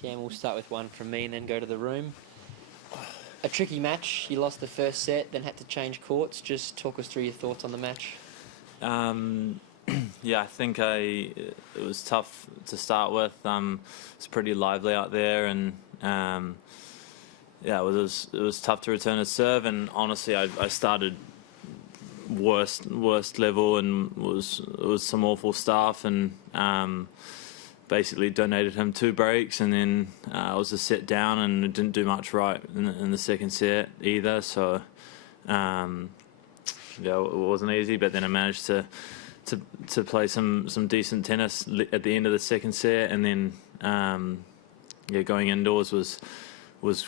Cam, we'll start with one from me and then go to the room. A tricky match. You lost the first set, then had to change courts. Just talk us through your thoughts on the match. Yeah, I think it was tough to start with. It's pretty lively out there, and yeah, it was tough to return a serve. And honestly, I started worst level, and it was some awful stuff, and basically donated him 2 breaks, and then it was a set down, and it didn't do much right in the second set either. So yeah, it wasn't easy, but then I managed to play some decent tennis at the end of the second set, and then yeah, going indoors was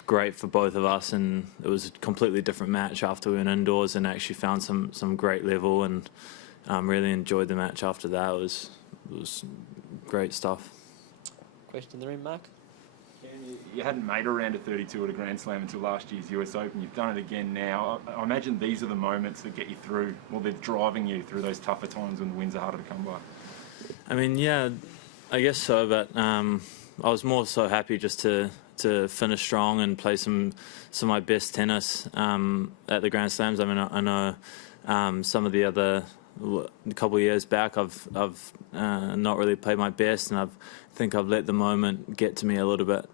great for both of us, and it was a completely different match after we went indoors, and actually found some great level, and really enjoyed the match after that. It was great stuff. Question in the room, Mark? You hadn't made a round of 32 at a Grand Slam until last year's US Open. You've done it again now. I imagine these are the moments that get you through, well, they're driving you through those tougher times when the wins are harder to come by. I mean, yeah, I guess so, but I was more so happy just to finish strong and play some of my best tennis at the Grand Slams. I mean, I know some of the other, a couple of years back, I've not really played my best, and I think I've let the moment get to me a little bit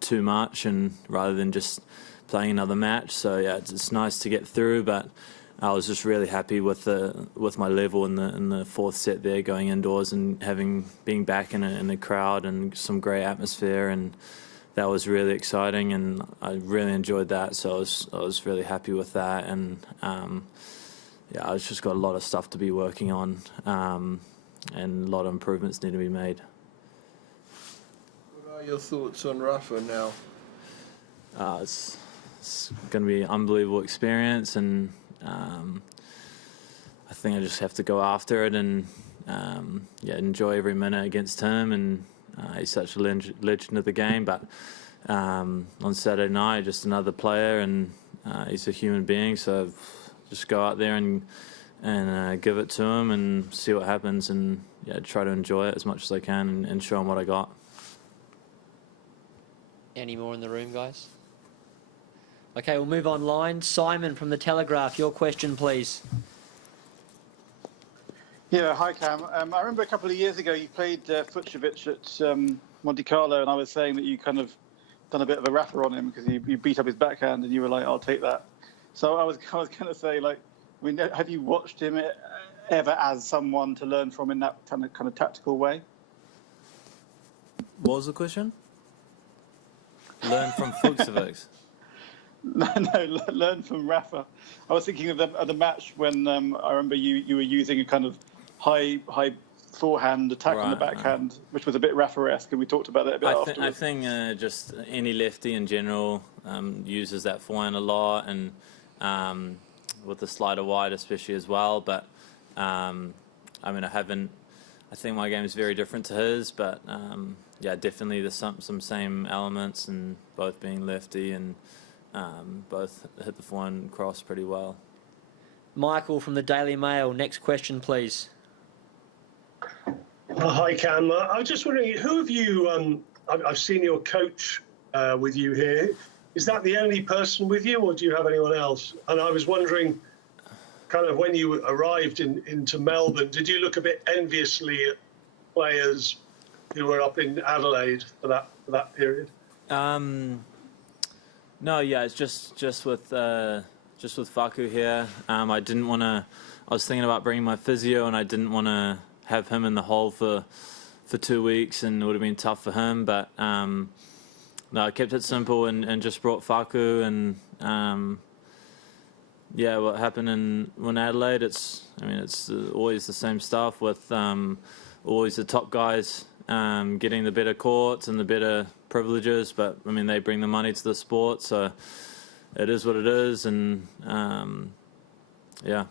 too much, and rather than just playing another match. So yeah, it's nice to get through, but I was just really happy with my level in the fourth set there, going indoors and being back in the crowd and some great atmosphere, and that was really exciting, and I really enjoyed that. So I was really happy with that, and yeah, I just got a lot of stuff to be working on, and a lot of improvements need to be made. What are your thoughts on Rafa now? It's going to be an unbelievable experience, and I think I just have to go after it and yeah, enjoy every minute against him. And he's such a legend of the game. But on Saturday night, just another player, and he's a human being. So just go out there and give it to him and see what happens, and yeah, try to enjoy it as much as I can and show him what I got. Any more in the room, guys? Okay, we'll move online. Simon from The Telegraph, your question, please. Yeah, hi Cam. I remember a couple of years ago you played Fucsovics at Monte Carlo, and I was saying that you kind of done a bit of a Rafa on him because you beat up his backhand, and you were like, "I'll take that." So I was going to say, like, I mean, have you watched him ever as someone to learn from in that kind of tactical way? What was the question? Learn from Fucsovics. No, learn from Rafa. I was thinking of the match when I remember you were using a kind of high forehand attack on the backhand, which was a bit Rafa-esque, and we talked about that a bit afterwards. I think just any lefty in general uses that forehand a lot, and with the slider wide especially as well. But I mean, I think my game is very different to his, but yeah, definitely there's some same elements, and both being lefty, and both hit the forehand cross pretty well. Michael from the Daily Mail, next question, please. Hi, Cam. I was just wondering, who have you... I've seen your coach with you here. Is that the only person with you, or do you have anyone else? And I was wondering, kind of when you arrived into Melbourne, did you look a bit enviously at players who were up in Adelaide for that period? No, yeah, it's just with Faku here. I didn't want to. I was thinking about bringing my physio, and I didn't want to have him in the hole for 2 weeks, and it would have been tough for him. But no, I kept it simple and just brought Faku, and yeah, what happened in Adelaide? It's always the same stuff with always the top guys getting the better courts and the better privileges, but I mean, they bring the money to the sport, so it is what it is, and yeah.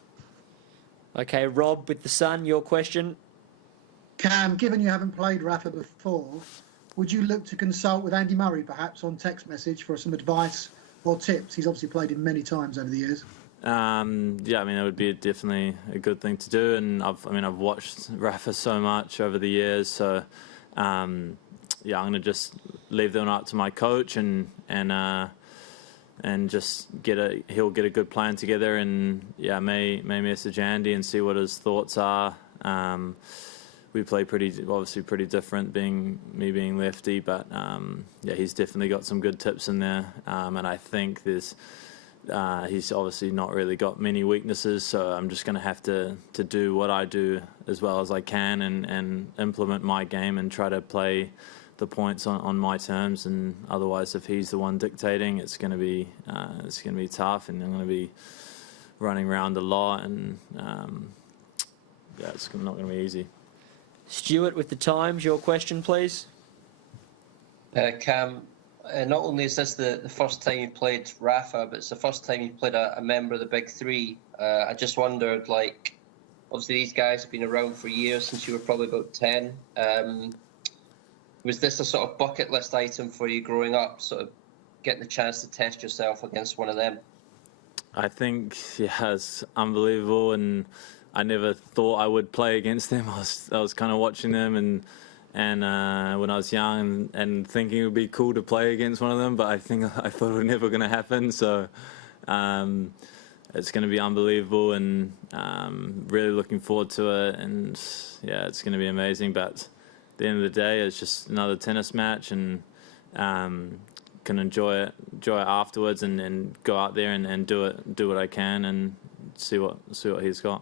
Okay, Rob with The Sun, your question. Cam, given you haven't played Rafa before, would you look to consult with Andy Murray perhaps on text message for some advice or tips? He's obviously played him many times over the years. Yeah, I mean, it would be definitely a good thing to do, and I've watched Rafa so much over the years, so yeah, I'm gonna just leave them up to my coach and just he'll get a good plan together, and may message Andy and see what his thoughts are. We play pretty different, being lefty, but he's definitely got some good tips in there, and I think he's obviously not really got many weaknesses, so I'm just going to have to do what I do as well as I can and implement my game and try to play the points on my terms. And otherwise, if he's the one dictating, it's going to be tough, and I'm going to be running around a lot, and it's not going to be easy. Stuart, with the times, your question, please. Cam, not only is this the first time you played Rafa, but it's the first time you played a member of the Big Three. I just wondered, obviously these guys have been around for years, since you were probably about 10. Was this a sort of bucket list item for you growing up, sort of getting the chance to test yourself against one of them? I think, it's unbelievable, and I never thought I would play against them. I was kind of watching them and when I was young and thinking it would be cool to play against one of them, but I thought it was never going to happen. So it's going to be unbelievable, and really looking forward to it. And it's going to be amazing. But at the end of the day, it's just another tennis match, and can enjoy it afterwards, and go out there and do what I can, and see what he's got.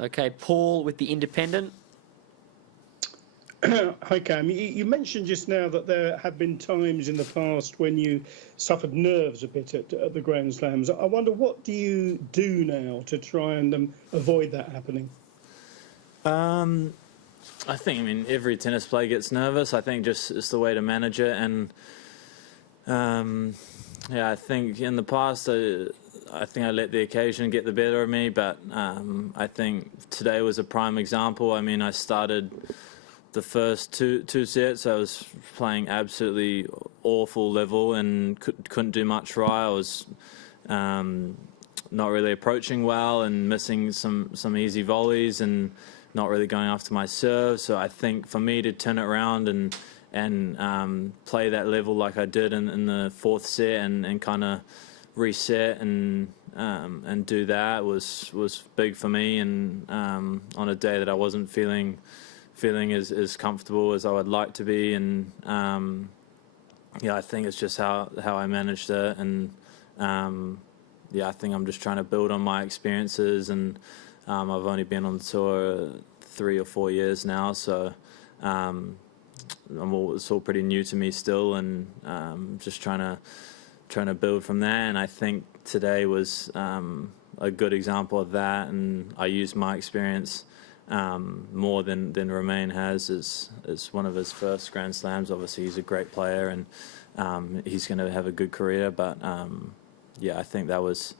Okay, Paul with the Independent. Hi, Cam. You mentioned just now that there have been times in the past when you suffered nerves a bit at the Grand Slams. I wonder, what do you do now to try and avoid that happening? I think, every tennis player gets nervous. I think just it's the way to manage it. And I think in the past, I think I let the occasion get the better of me. But I think today was a prime example. I started the first two sets. I was playing absolutely awful level and couldn't do much right. I was not really approaching well and missing some easy volleys and not really going after my serve. So I think for me to turn it around and play that level like I did in the fourth set and kind of reset and do that was big for me. And on a day that I wasn't feeling as comfortable as I would like to be, and I think it's just how I managed it. And I think I'm just trying to build on my experiences, and I've only been on the tour 3 or 4 years now, so it's all pretty new to me still, and just trying to build from there. And I think today was a good example of that, and I used my experience more than Romain has. It's one of his first Grand Slams. Obviously, he's a great player, and he's going to have a good career. But I think that was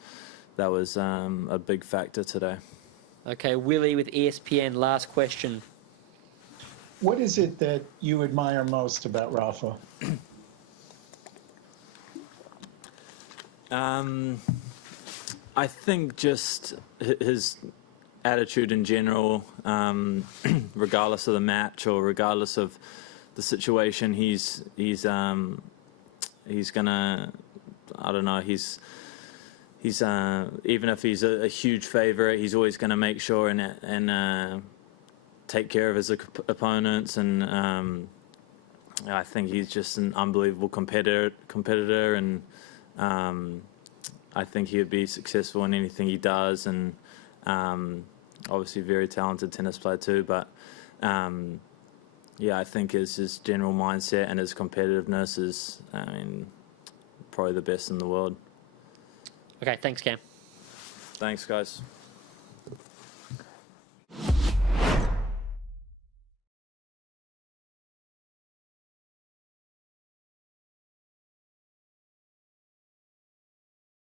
a big factor today. Okay, Willie with ESPN, last question. What is it that you admire most about Rafa? I think just his attitude in general, regardless of the match or regardless of the situation, he's gonna, I don't know, he's even if he's a huge favourite, he's always going to make sure and take care of his opponents. And I think he's just an unbelievable competitor, and I think he would be successful in anything he does. And obviously, very talented tennis player too. But I think his general mindset and his competitiveness is, probably the best in the world. Okay, thanks, Cam. Thanks, guys.